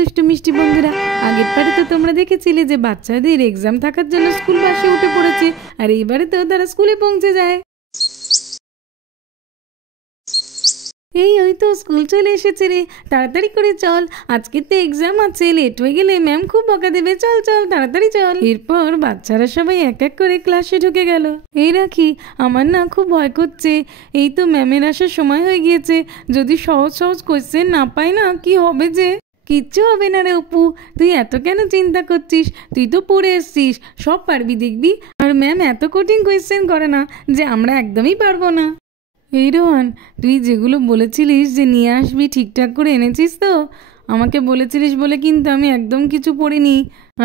দুষ্টু মিষ্টি বন্ধুরা, আগের পারে তো তোমরা দেখেছিলে যে বাচ্চাদের এক্সাম থাকার জন্য স্কুল বাসে উঠে পড়েছে, আর এইবারে তো তারা স্কুলে পৌঁছে যায়। ওই তো স্কুল চলে এসেছে রে, তাড়াতাড়ি করে চল, আজকে তো এক্সাম আছে, লেট হয়ে গেলে ম্যাম খুব বকা দেবে। চল চল তাড়াতাড়ি চল। এরপর বাচ্চারা সবাই এক এক করে ক্লাসে ঢুকে গেল। এই রাখি, আমার না খুব ভয় করছে, এই তো ম্যামের আসার সময় হয়ে গিয়েছে, যদি সহজ সহজ কোয়েশ্চেন না পাই না কি হবে যে। কিচ্ছু হবে না রে অপু, তুই এত কেন চিন্তা করছিস, তুই তো পড়ে এসছিস, সব পারবি দেখবি। আর ম্যাম এত কঠিন কোয়েশ্চেন করে না যে আমরা একদমই পারবো না। এই রোহান, তুই যেগুলো বলেছিলিস যে নিয়ে আসবি ঠিকঠাক করে এনেছিস তো? আমাকে বলেছিলিস বলে কিন্তু আমি একদম কিছু পড়িনি।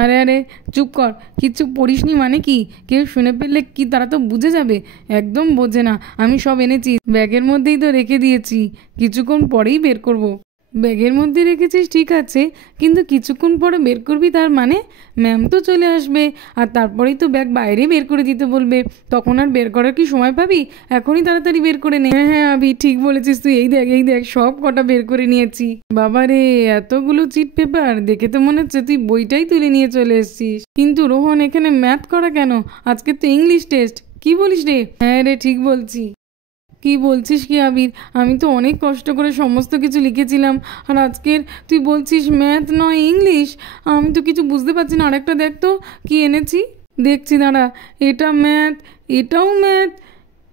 আরে আরে চুপ কর, কিচ্ছু পড়িসনি মানে কি? কেউ শুনে ফেললে কি তারা তো বুঝে যাবে। একদম বোঝে না, আমি সব এনেছি, ব্যাগের মধ্যেই তো রেখে দিয়েছি, কিছুক্ষণ পরেই বের করব। ব্যাগের মধ্যে রেখেছিস ঠিক আছে, কিন্তু কিছুক্ষণ পরে বের করবি তার মানে? ম্যাম তো চলে আসবে, আর তারপরেই তো ব্যাগ বাইরে বের করে দিতে বলবে, তখন আর বের করার কি সময় পাবি? এখনই তাড়াতাড়ি বের করে নে। হ্যাঁ হ্যাঁ আবি ঠিক বলেছিস তুই, এই দেখ সব কটা বের করে নিয়েছি। বাবা রে, এতগুলো চিট পেপার, দেখে তো মনে হচ্ছে তুই বইটাই তুলে নিয়ে চলে এসেছিস। কিন্তু রোহন, এখানে ম্যাথ করা কেন? আজকে তো ইংলিশ টেস্ট, কি বলিস রে? হ্যাঁ রে ঠিক বলছি। কি বলছিস কি আবির, আমি তো অনেক কষ্ট করে সমস্ত কিছু লিখেছিলাম, আর আজকের তুই বলছিস ম্যাথ নয় ইংলিশ? আমি তো কিছু বুঝতে পারছি না। আরেকটা দেখ তো কি এনেছি। দেখছি দাঁড়া, এটা ম্যাথ, এটাও ম্যাথ,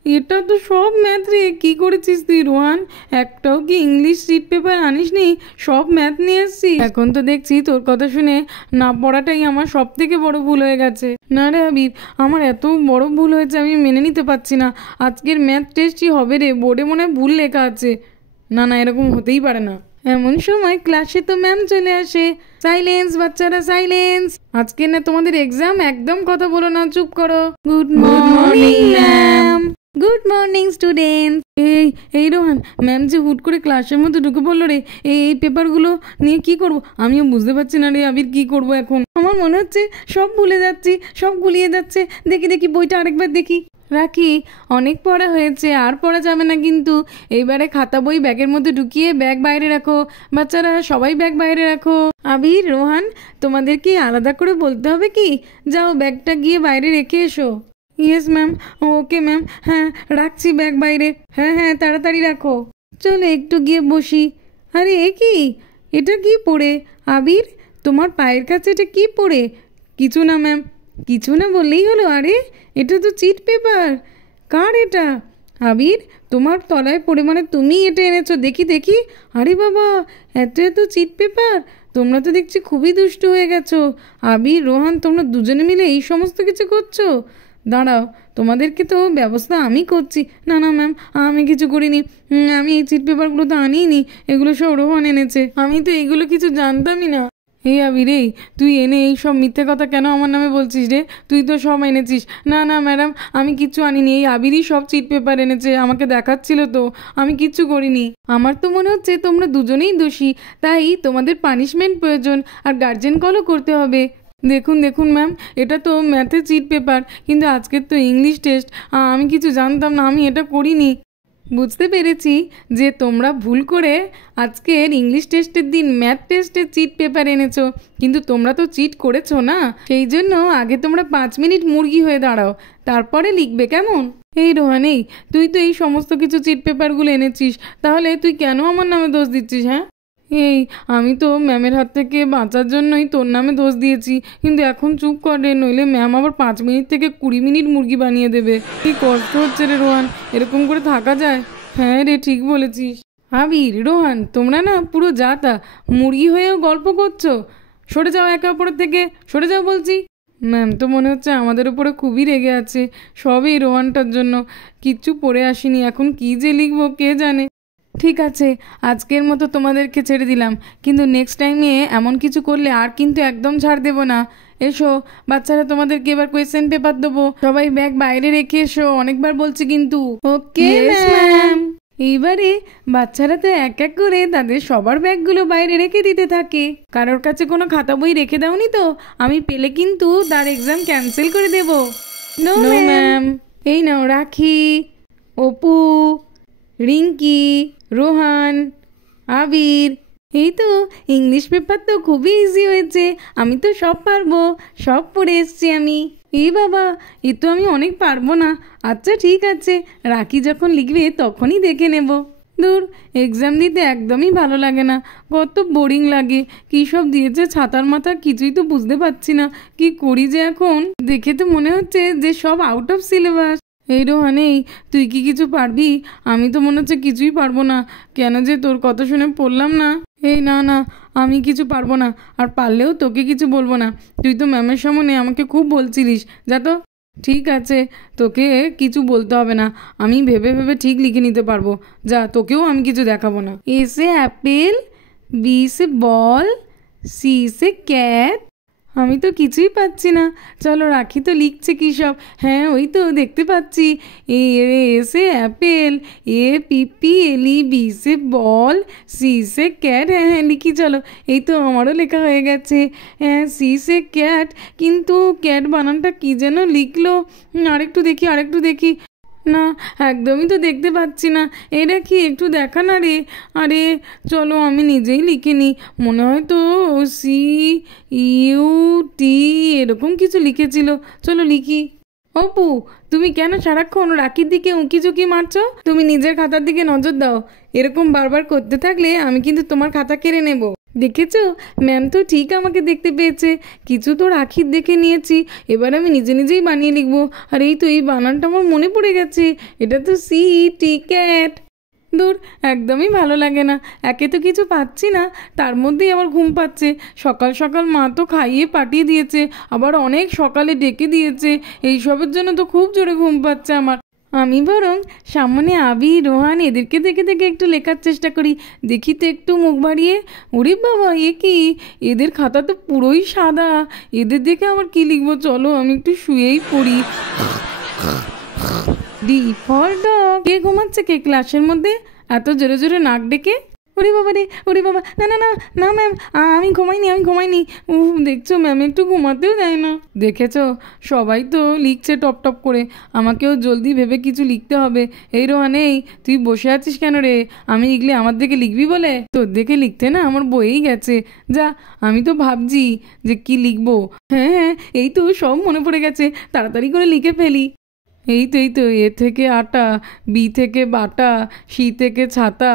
এটা তো সব ম্যাথ রে। কি করেছিস তুই রোহান? একটাও কি ইংলিশ শিট পেপার আনিস নি? সব ম্যাথ নিয়ে এসছিস। এখন তো দেখছি তোর কথা শুনে না পড়াটাই আমার সব থেকে বড় ভুল হয়ে গেছে। না রে আবির, আমার এত বড় ভুল হয়েছে আমি মেনে নিতে পারছি না। আজকের ম্যাথ টেস্টই হবে রে, বোর্ডে মনে হয় ভুল লেখা আছে। না না, এরকম হতেই পারে না। এমন সময় ক্লাসে তো ম্যাম চলে আসে। সাইলেন্স বাচ্চারা, সাইলেন্স, আজকে না তোমাদের এক্সাম, একদম কথা বলো না, চুপ করো। Good morning ma'am. Good morning student. এই রোহান, ম্যাম যে হুট করে ক্লাসের মধ্যে ঢুকে পড়লো রে, এই পেপারগুলো নিয়ে কি করব? আমিও বুঝতে পারছি না রে আবির, কি করব এখন? আমার মনে হচ্ছে সব ভুলে যাচ্ছি, সব গুলিয়ে যাচ্ছে। দেখি বইটা আরেকবার দেখি। রাখি, অনেক পড়া হয়েছে, আর পড়া যাবে না কিন্তু। এইবারে খাতা বই ব্যাগের মধ্যে ঢুকিয়ে ব্যাগ বাইরে রাখো। বাচ্চারা সবাই ব্যাগ বাইরে রাখো। আবির, রোহান, তোমাদের কি আলাদা করে বলতে হবে কি? যাও ব্যাগটা গিয়ে বাইরে রেখে এসো। ইয়েস ম্যাম, ওকে ম্যাম, হ্যাঁ রাখছি ব্যাগ বাইরে। হ্যাঁ তাড়াতাড়ি রাখো। চলো একটু গিয়ে বসি। আরে এ কি, এটা কি পড়ে? আবির, তোমার পায়ের কাছে এটা কি পড়ে? কিছু না ম্যাম। কিছু না বললেই হলো? আরে এটা তো চিট পেপার। কার এটা? আবির, তোমার তলায় পড়ে মানে তুমি এটা এনেছো? দেখি। আরে বাবা, এত চিট পেপার, তোমরা তো দেখছি খুবই দুষ্টু হয়ে গেছো। আবির, রোহান, তোমরা দুজনে মিলে এই সমস্ত কিছু করছো? দাঁড়াও, তোমাদেরকে তো ব্যবস্থা আমি করছি। না ম্যাম, আমি কিছু করিনি, আমি এই চিট পেপারগুলো তো আনিনি, এগুলো সব রোহান এনেছে, আমি তো এগুলো কিছু জানতামই না। এই আবির, তুই এনে এই সব মিথ্যে কথা কেন আমার নামে বলছিস রে? তুই তো সব এনেছিস। না ম্যাডাম, আমি কিচ্ছু আনিনি, এই আবিরই সব চিট পেপার এনেছে, আমাকে দেখাচ্ছিল তো, আমি কিচ্ছু করিনি। আমার তো মনে হচ্ছে তোমরা দুজনেই দোষী, তাই তোমাদের পানিশমেন্ট প্রয়োজন, আর গার্জেন কলও করতে হবে। দেখুন ম্যাম, এটা তো ম্যাথে চিট পেপার, কিন্তু আজকের তো ইংলিশ টেস্ট, আমি কিছু জানতাম না, আমি এটা করিনি। বুঝতে পেরেছি যে তোমরা ভুল করে আজকের ইংলিশ টেস্টের দিন ম্যাথ টেস্টের চিট পেপার এনেছো, কিন্তু তোমরা তো চিট করেছো না, সেই জন্য আগে তোমরা 5 মিনিট মুরগি হয়ে দাঁড়াও, তারপরে লিখবে, কেমন? এই রোহান, তুই তো এই সমস্ত কিছু চিট পেপারগুলো এনেছিস, তাহলে তুই কেন আমার নামে দোষ দিচ্ছিস? হ্যাঁ, আমি তো ম্যামের হাত থেকে বাঁচার জন্যই তোর নামে দোষ দিয়েছি, কিন্তু এখন চুপ করে, নইলে ম্যাম আবার 5 মিনিট থেকে 20 মিনিট মুরগি বানিয়ে দেবে। কি কষ্ট হচ্ছে রে রোহান, এরকম করে থাকা যায়? হ্যাঁ রে, ঠিক বলেছিস। আবির, রোহান, তোমরা না পুরো যাতা, মুরগি হয়েও গল্প করছো। সরে যাও একে অপরের থেকে, সরে যাও বলছি। ম্যাম তো মনে হচ্ছে আমাদের উপরে খুবই রেগে আছে, সবই রোহানটার জন্য। কিচ্ছু পড়ে আসিনি, এখন কি যে লিখবো কে জানে। ঠিক আছে, আজকের মতো তোমাদেরকে ছেড়ে দিলাম, কিন্তু নেক্সট টাইমে এমন কিছু করলে আর কিন্তু একদম ছাড় দেবো না। এসো বাচ্চারা, তোমাদেরকে এবার কোয়েশ্চেন পেপার দেবো, সবাই ব্যাগ বাইরে রেখে এসো, অনেকবার বলছি কিন্তু। Okay ma'am. এইবারে বাচ্চারা তো এক এক করে তাদের সবার ব্যাগগুলো বাইরে রেখে দিতে থাকে। কারোর কাছে কোনো খাতা বই রেখে দাওনি তো? আমি পেলে কিন্তু তার এক্সাম ক্যান্সেল করে দেব। No ma'am. এই নাও রাখি, অপু, রিঙ্কি, রোহান, আবির, এই তো ইংলিশ পেপার তো খুবই ইজি হয়েছে, আমি তো সব পারবো, সব পড়ে এসছি আমি। এই বাবা, এ তো আমি অনেক পারবো না। আচ্ছা ঠিক আছে, রাখি যখন লিখবে তখনই দেখে নেব। দূর, এক্সাম দিতে একদমই ভালো লাগে না, কত বোরিং লাগে। কী সব দিয়েছে ছাতার মাথা, কিছুই তো বুঝতে পারছি না। কি করি যে এখন, দেখে তো মনে হচ্ছে যে সব আউট অফ সিলেবাস। এই রোহানেই, তুই কি কিছু পারবি? আমি তো মনে হচ্ছে কিছুই পারবো না। কেন যে তোর কথা শুনে পড়লাম না। এই না না, আমি কিছু পারবো না, আর পারলেও তোকে কিছু বলবো না। তুই তো ম্যামের সামনে আমাকে খুব বলছিলিস, যা তো। ঠিক আছে, তোকে কিছু বলতে হবে না, আমি ভেবে ভেবে ঠিক লিখে নিতে পারবো। যা, তোকেও আমি কিছু দেখাবো না। এ সে অ্যাপেল, বি সে বল, সি সে ক্যাট। আমি তো কিছুই পাচ্ছি না। চলো, রাখি তো লিখছে কী সব। হ্যাঁ, ওই তো দেখতে পাচ্ছি। এ সে অ্যাপেল, এ পিপি এলি, বি সে বল, সি সে ক্যাট। হ্যাঁ হ্যাঁ, লিখি চলো। এই তো আমারও লেখা হয়ে গেছে। হ্যাঁ, সি সে ক্যাট, কিন্তু ক্যাট বানানটা কী যেন লিখলো। আরেকটু দেখি, আরেকটু দেখি। না, একদমই তো দেখতে পাচ্ছি না। এটা কি, একটু দেখা না রে। আরে চলো, আমি নিজেই লিখে নিই। মনে হয় তো সি ইউ টি এরকম কিছু লিখেছিল। চলো লিখি। অপু, তুমি কেন সারাক্ষণ রাখির দিকে উঁকি ঝুঁকি মারছো? তুমি নিজের খাতার দিকে নজর দাও। এরকম বারবার করতে থাকলে আমি কিন্তু তোমার খাতা কেড়ে নেব। দেখেছো, ম্যাম তো ঠিক আমাকে দেখতে পেয়েছে। কিছু তো রাখির দেখে নিয়েছি, এবার আমি নিজে নিজেই বানিয়ে লিখবো। আর এই তো, এই বানানটা আমার মনে পড়ে গেছে। এটা তো সি টি ক্যাট। দূর, একদমই ভালো লাগে না। একে তো কিছু পাচ্ছি না, তার মধ্যেই আমার ঘুম পাচ্ছে। সকাল সকাল মা তো খাইয়ে পাঠিয়ে দিয়েছে, আবার অনেক সকালে ডেকে দিয়েছে। এইসবের জন্য তো খুব জোরে ঘুম পাচ্ছে আমার। আমি বরং সামনে আবি, রোহান এদেরকে দেখে দেখে একটু লেখার চেষ্টা করি। দেখি তো একটু মুখ বাড়িয়ে। ওরে বাবা, এ কি, এদের খাতা তো পুরোই সাদা। এদের দেখে আমার কি লিখবো? চলো আমি একটু শুয়েই পড়ি। D for dog. কে ঘুমাচ্ছে কে ক্লাসের মধ্যে এত জোরে জোরে নাক ডেকে? ওরে বাবা রে, ওরে বাবা, না না না না ম্যাম, আমি ঘুমাইনি, আমি ঘুমাইনি। দেখছো, ম্যাম একটু ঘুমাতেও দেয় না। দেখেছো, সবাই তো লিখছে টপ টপ করে, আমাকেও জলদি ভেবে কিছু লিখতে হবে। এই রোহানেই, তুই বসে আছিস কেন রে? আমি লিখলে আমার দিকে লিখবি বলে? তোর দেখে লিখতে না আমার বয়েই গেছে। যা, আমি তো ভাবছি যে কি লিখবো। হ্যাঁ হ্যাঁ, এই তো সব মনে পড়ে গেছে, তাড়াতাড়ি করে লিখে ফেলি। এই তো এ থেকে আটা, বি থেকে বাটা, সি থেকে ছাতা,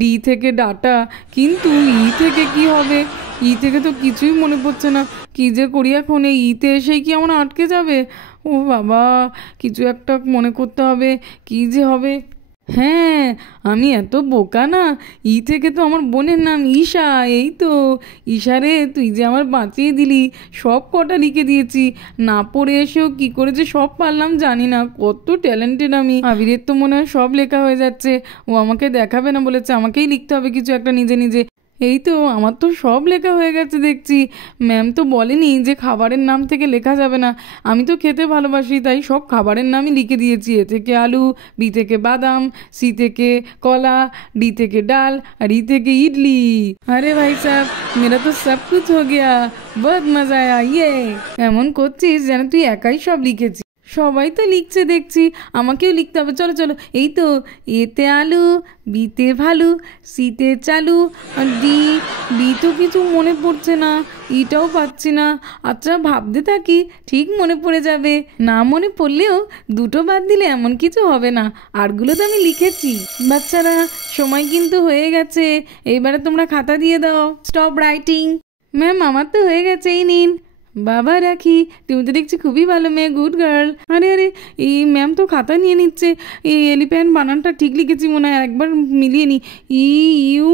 ডি থেকে ডাটা। কিন্তু ই থেকে কি হবে? ই থেকে তো কিছুই মনে পড়ছে না। কি যে করি এখন? এই ইতে এসেই কি আমার আটকে যাবে? ও বাবা, কিছু একটা মনে করতে হবে। কি যে হবে? হ্যাঁ, আমি এত বোকা না। ই থেকে তো আমার বোনের নাম ঈশা। এই তো, ঈশা রে, তুই যে আমার বাঁচিয়ে দিলি। সব কটা লিখে দিয়েছি, না পড়ে এসেও কি করে যে সব পারলাম জানি না। কত ট্যালেন্টেড আমি। আবিরের তো মনে হয় সব লেখা হয়ে যাচ্ছে। ও আমাকে দেখাবে না বলেছে, আমাকেই লিখতে হবে কিছু একটা নিজে নিজে। এই তো, আমার তো সব লেখা হয়ে গেছে দেখছি। ম্যাম তো বলেনি যে খাবারের নাম থেকে লেখা যাবে না। আমি তো খেতে ভালোবাসি, তাই সব খাবারের নামই লিখে দিয়েছি। এ থেকে আলু, বি থেকে বাদাম, সি থেকে কলা, ডি থেকে ডাল, আর ই থেকে ইডলি। আরে ভাই সাহেব, মেরা তো সব কুছ হো গয়া, বহুত মজা আয়া। ইয়ে, এমন করছিস যেন তুই একাই সব লিখেছিস। সবাই তো লিখছে দেখছি, আমাকেও লিখতে হবে। চলো চলো। এই তো, এতে আলু, বিতে ভালু, সিতে চালু, আর ডি তো কিছু মনে পড়ছে না, ইটাও পাচ্ছি না। আচ্ছা, ভাবতে থাকি, ঠিক মনে পড়ে যাবে। না মনে পড়লেও দুটো বাদ দিলে এমন কিছু হবে না। আরগুলো তো আমি লিখেছি। বাচ্চারা, সময় কিন্তু হয়ে গেছে, এইবারে তোমরা খাতা দিয়ে দাও। Stop writing. ম্যাম, আমার তো হয়ে গেছে, এই নিন। বাবা রাখি, তুমি তো দেখছি খুবই ভালো মেয়ে, গুড গার্ল। আরে আরে, এই ম্যাম তো খাতা নিয়ে নিচ্ছে। এই এলিফ্যান্ট বানানটা ঠিক লিখেছি মনে হয়, একবার মিলিয়ে নি। ই ইউ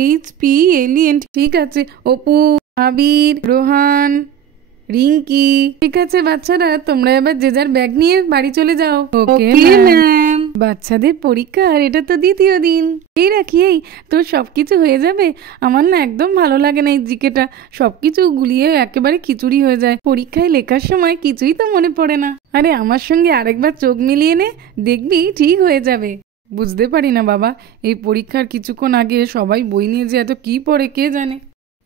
এইচ পি এলিয়েন্ট। ঠিক আছে। অপু, আবির, রোহান, রিঙ্কি। ঠিক আছে বাচ্চারা, তোমরা এবার যে যার ব্যাগ নিয়ে বাড়ি চলে যাও। Okay ma'am. বাচ্চাদের পরীক্ষার এটা তো দ্বিতীয় দিন। এই রাখি, এই তোর সবকিছু হয়ে যাবে? আমার না একদম ভালো লাগে না এই জিকেটা, সবকিছু গুলিয়ে একেবারে খিচুড়ি হয়ে যায়। পরীক্ষায় লেখার সময় কিছুই তো মনে পড়ে না। আরে আমার সঙ্গে আরেকবার চোখ মিলিয়ে নে, দেখবি ঠিক হয়ে যাবে। বুঝতে পারি না বাবা, এই পরীক্ষার কিছুক্ষণ আগে সবাই বই নিয়ে যে এত কি পড়ে কে জানে।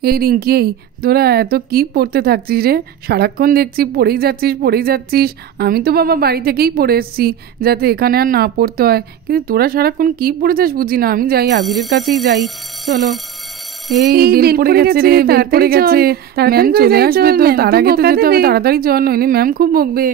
এই রিঙ্কি, এই তোরা এত কি পড়তে থাকছিস রে? সারাক্ষণ দেখছি পড়েই যাচ্ছিস পড়েই যাচ্ছিস। আমি তো বাবা বাড়ি থেকেই পড়ে এসেছি যাতে এখানে আর না পড়তে হয়, কিন্তু তোরা সারাক্ষণ কি পড়ে যাস বুঝি না। আমি যাই, আবিরের কাছেই যাই। চলো। এই বেল পড়ে গেছে রে, বেল পড়ে গেছে, ম্যাম চলে আসবে তো, তার আগে তো যেতে হবে, তাড়াতাড়ি চল, নইলে ম্যাম খুব বকবে।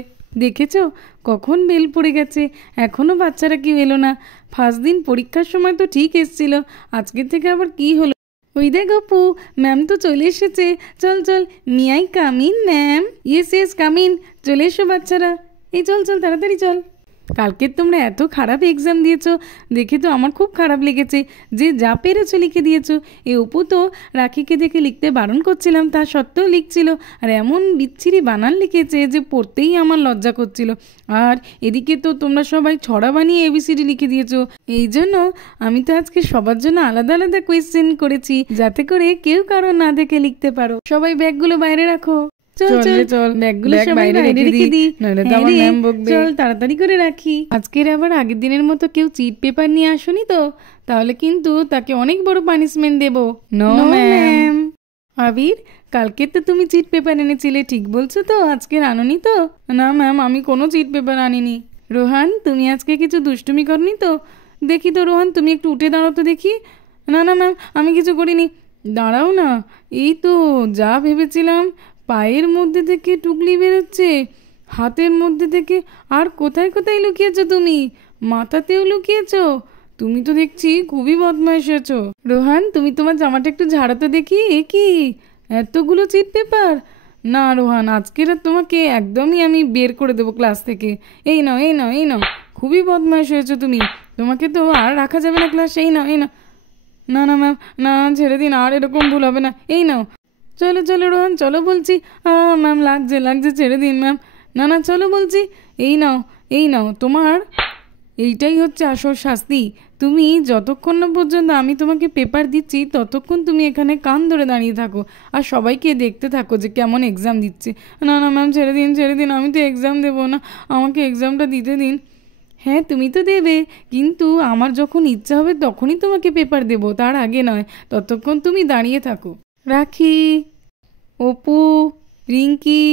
দেখেছো কখন বেল পড়ে গেছে, এখনো বাচ্চারা কেউ এলো না। ফার্স্ট দিন পরীক্ষার সময় তো ঠিক এসছিল, আজকের থেকে আবার কি হলো? ওই দেখ অপু, ম্যাম তো চলে এসেছে। চল চল, মিয়াই come in ma'am? Yes yes come in. চলে এসো বাচ্চারা, এই চল চল তাড়াতাড়ি চল। কালকে তোমরা এত খারাপ এক্সাম দিয়েছো, দেখে তো আমার খুব খারাপ লেগেছে। যে যা পেরেছো লিখে দিয়েছো। এই অপু তো রাখিকে দেখে লিখতে বারণ করছিলাম, তা সত্ত্বেও লিখছিল, আর এমন বিচ্ছিরি বানান লিখেছে যে পড়তেই আমার লজ্জা করছিল। আর এদিকে তো তোমরা সবাই ছড়া বানিয়ে এবিসিডি লিখে দিয়েছো। এই জন্য আমি তো আজকে সবার জন্য আলাদা আলাদা কোয়েশ্চেন করেছি, যাতে করে কেউ কারো না দেখে লিখতে পারো। সবাই ব্যাগগুলো বাইরে রাখো। চল চল চল, ব্যাগগুলো সবাই বাইরে রেখে দিই, নইলে তো আমার ম্যাম বকবে। চল তাড়াতাড়ি করে রাখি। আজকের আবার আগের দিনের মতো কেউ চিট পেপার নিয়ে আসুনি তো, তাহলে কিন্তু তাকে অনেক বড় পানিশমেন্ট দেব। No ma'am. আবির, কালকে তো তুমি চিট পেপার এনেছিলে, ঠিক বলছো তো? আজকের আনোনি তো? না ম্যাম, আমি কোনো চিট পেপার আনিনি। রোহান, তুমি আজকে কিছু দুষ্টুমি করনি তো? দেখি তো রোহান, তুমি একটু উঠে দাঁড়াও তো দেখি। না না ম্যাম, আমি কিছু করিনি। দাঁড়াও না, এই তো যা ভেবেছিলাম। পায়ের মধ্যে থেকে টুকলি বেরোচ্ছে, হাতের মধ্যে থেকে। আর কোথায় কোথায় লুকিয়েছো তুমি? মাথাতেও লুকিয়েছো? তুমি তো দেখছি খুবই বদমাইশ হয়েছো। রোহান, তুমি তোমার জামাটা একটু ঝাড়াতে দেখি। এ কি এতগুলো চিট পেপার? না রোহান, আজকের আর তোমাকে একদমই আমি বের করে দেবো ক্লাস থেকে। এই নাও এই নাও এই নাও, খুবই বদমাইশ হয়েছো তুমি। তোমাকে তো আর রাখা যাবে না ক্লাসে। এই নাও এই নাও। না না ম্যাম, না ছেড়ে দিন, আর এরকম ভুল হবে না। এই নাও। চলো চলো রোহান, চলো বলছি। ম্যাম লাগছে লাগছে, ছেড়ে দিন ম্যাম। না না চলো বলছি। এই নাও এই নাও, তোমার এইটাই হচ্ছে আসল শাস্তি। তুমি যতক্ষণ না পর্যন্ত আমি তোমাকে পেপার দিচ্ছি, ততক্ষণ তুমি এখানে কান ধরে দাঁড়িয়ে থাকো আর সবাইকে দেখতে থাকো যে কেমন এক্সাম দিচ্ছে। না না ম্যাম, ছেড়ে দিন ছেড়ে দিন, আমি তো এক্সাম দেবো না, আমাকে এক্সামটা দিতে দিন। হ্যাঁ তুমি তো দেবে, কিন্তু আমার যখন ইচ্ছা হবে তখনই তোমাকে পেপার দেবো, তার আগে নয়। ততক্ষণ তুমি দাঁড়িয়ে থাকো। রাখি, অপু, রিঙ্কি,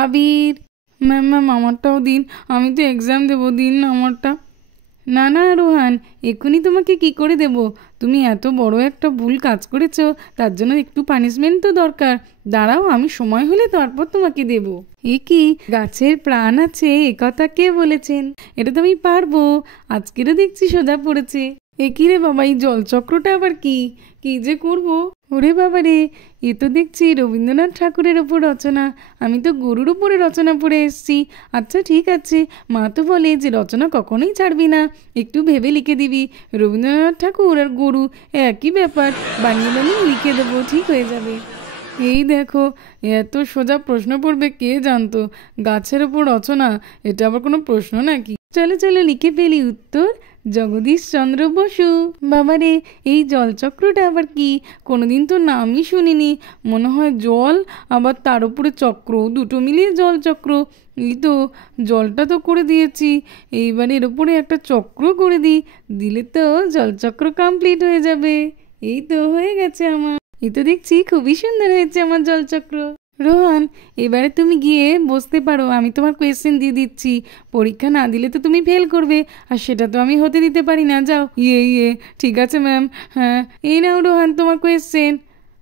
আবির। ম্যাম ম্যাম, আমারটাও দিন, আমি তো এক্সাম দেবো, দিন না আমারটা। না না রোহান, এক্ষুনি তোমাকে কি করে দেব? তুমি এত বড় একটা ভুল কাজ করেছো, তার জন্য একটু পানিশমেন্ট তো দরকার। দাঁড়াও, আমি সময় হলে তারপর তোমাকে দেব। এ কি, গাছের প্রাণ আছে এ কথা কে বলেছেন? এটা তো আমি পারবো। আজকেরও দেখছি সোজা পড়েছে। এ কি রে বাবা, এই জলচক্রটা আবার কি? কি যে করব? ওরে বাবা রে, এ তো দেখছি রবীন্দ্রনাথ ঠাকুরের ওপর রচনা। আমি তো গরুর উপরে রচনা পড়ে এসেছি। আচ্ছা ঠিক আছে, মা তো বলে যে রচনা কখনোই ছাড়বি না, একটু ভেবে লিখে দিবি। রবীন্দ্রনাথ ঠাকুর আর গরু একই ব্যাপার, বানিয়ে বানিয়ে লিখে দেবো, ঠিক হয়ে যাবে। এই দেখো, এত সোজা প্রশ্ন পড়বে কে জানতো? গাছের ওপর রচনা, এটা আবার কোনো প্রশ্ন নাকি? চলো চলো লিখে ফেলি উত্তর, জগদীশ চন্দ্র বসু। বাবারে, এই জলচক্রটা আবার কি? কোনোদিন তো নামই শুনিনি। মনে হয় জল, আবার তার উপরে চক্র, দুটো মিলিয়ে জলচক্র। এই তো জলটা তো করে দিয়েছি, এইবার এর উপরে একটা চক্র করে দিই, দিলে তো জলচক্র কমপ্লিট হয়ে যাবে। এই তো হয়ে গেছে আমার। এই তো দেখছি খুবই সুন্দর হয়েছে আমার জলচক্র। রোহান, এবারে তুমি গিয়ে বসতে পারো, আমি তোমার কোয়েশ্চেন দিয়ে দিচ্ছি। পরীক্ষা না দিলে তো তুমি ফেল করবে, আর সেটা তো আমি হতে দিতে পারি না। যাও। ইয়ে ঠিক আছে ম্যাম। হ্যাঁ, এই নাও রোহান তোমার কোয়েশ্চেন।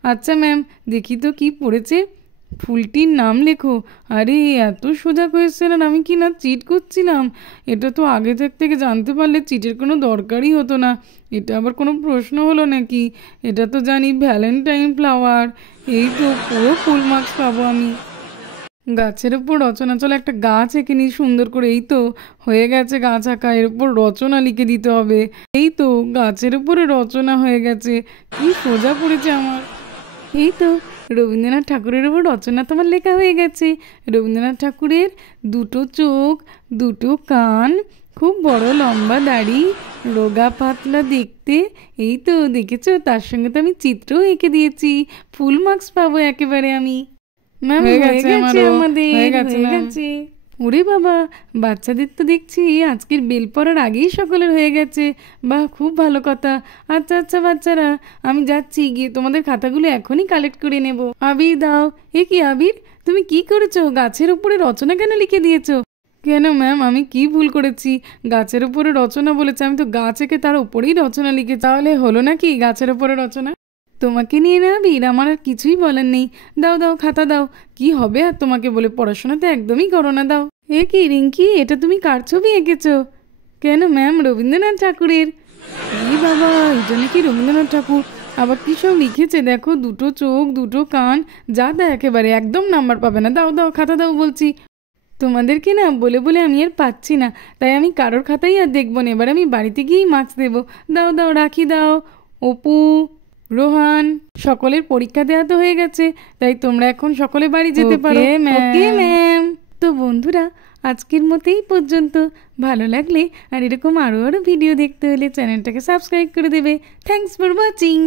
আচ্ছা ম্যাম, দেখি তো কি পড়েছে। ফুলটির নাম লেখো। আরে এত সোজা কোয়েশ্চেন, আর আমি কি না চিট করছিলাম? এটা তো আগে থেকে জানতে পারলে চিটের কোনো দরকারই হতো না। এটা আবার কোনো প্রশ্ন হলো নাকি? এটা তো জানি ভ্যালেন্টাইন ফ্লাওয়ার। এই তো পুরো ফুল মার্কস পাবো আমি। গাছের ওপর রচনা, চলো একটা গাছ এঁকে নিই সুন্দর করে। এই তো হয়ে গেছে গাছ আঁকা, এর উপর রচনা লিখে দিতে হবে। এই তো গাছের উপরে রচনা হয়ে গেছে, কি সোজা পড়েছে আমার। এই তো রবীন্দ্রনাথ ঠাকুরের উপর রচনা তোমার লেখা হয়ে গেছে। রবীন্দ্রনাথ ঠাকুরের দুটো চোখ, দুটো কান, খুব বড় লম্বা দাড়ি, রোগা পাতলা দেখতে। এই তো দেখেছো, তার সঙ্গে তো আমি চিত্রও এঁকে দিয়েছি। ফুল মার্কস পাবো একেবারে আমি। ম্যাম হয়ে গেছে আমাদের, হয়ে গেছে। ওরে বাবা, বাচ্চাদের তো দেখছি আজকের বেল পড়ার আগেই সকলের হয়ে গেছে। বাহ, খুব ভালো কথা। আচ্ছা আচ্ছা বাচ্চারা, আমি যাচ্ছি, গিয়ে তোমাদের খাতাগুলো এখনই কালেক্ট করে নেব। আবির দাও। এ কি আবির, তুমি কি করেছো? গাছের উপরে রচনা কেন লিখে দিয়েছো? কেন ম্যাম, আমি কি ভুল করেছি? গাছের উপরে রচনা বলেছে, আমি তো গাছ এঁকে তার উপরেই রচনা লিখে। তাহলে হলো নাকি গাছের উপরে রচনা? তোমাকে নিয়ে না বীর আমার আর কিছুই বলার নেই। দাও দাও খাতা দাও, কি হবে আর তোমাকে বলে, পড়াশোনাতে একদমই করো না, দাও। এ কি রিঙ্কি, এটা তুমি কার ছবি এঁকেছো? কেন ম্যাম, রবীন্দ্রনাথ ঠাকুরের। এই বাবা, এটা নাকি রবীন্দ্রনাথ ঠাকুর, আবার কি সব লিখেছে দেখো, দুটো চোখ দুটো কান, যা তা একেবারে, একদম নাম্বার পাবে না। দাও দাও খাতা দাও বলছি। তোমাদেরকে না বলে বলে আমি আর পাচ্ছি না, তাই আমি কারোর খাতাই আর দেখবো না, এবার আমি বাড়িতে গিয়েই মার্কস দেবো। দাও দাও রাখি দাও। অপু, রোহান, সকলের পরীক্ষা দেওয়া তো হয়ে গেছে, তাই তোমরা এখন সকলে বাড়ি যেতে পারো। Okay ma'am. তো বন্ধুরা, আজকের মতোই পর্যন্ত। ভালো লাগলে আর এরকম আরও ভিডিও দেখতে হলে চ্যানেলটাকে সাবস্ক্রাইব করে দেবে। Thanks for watching.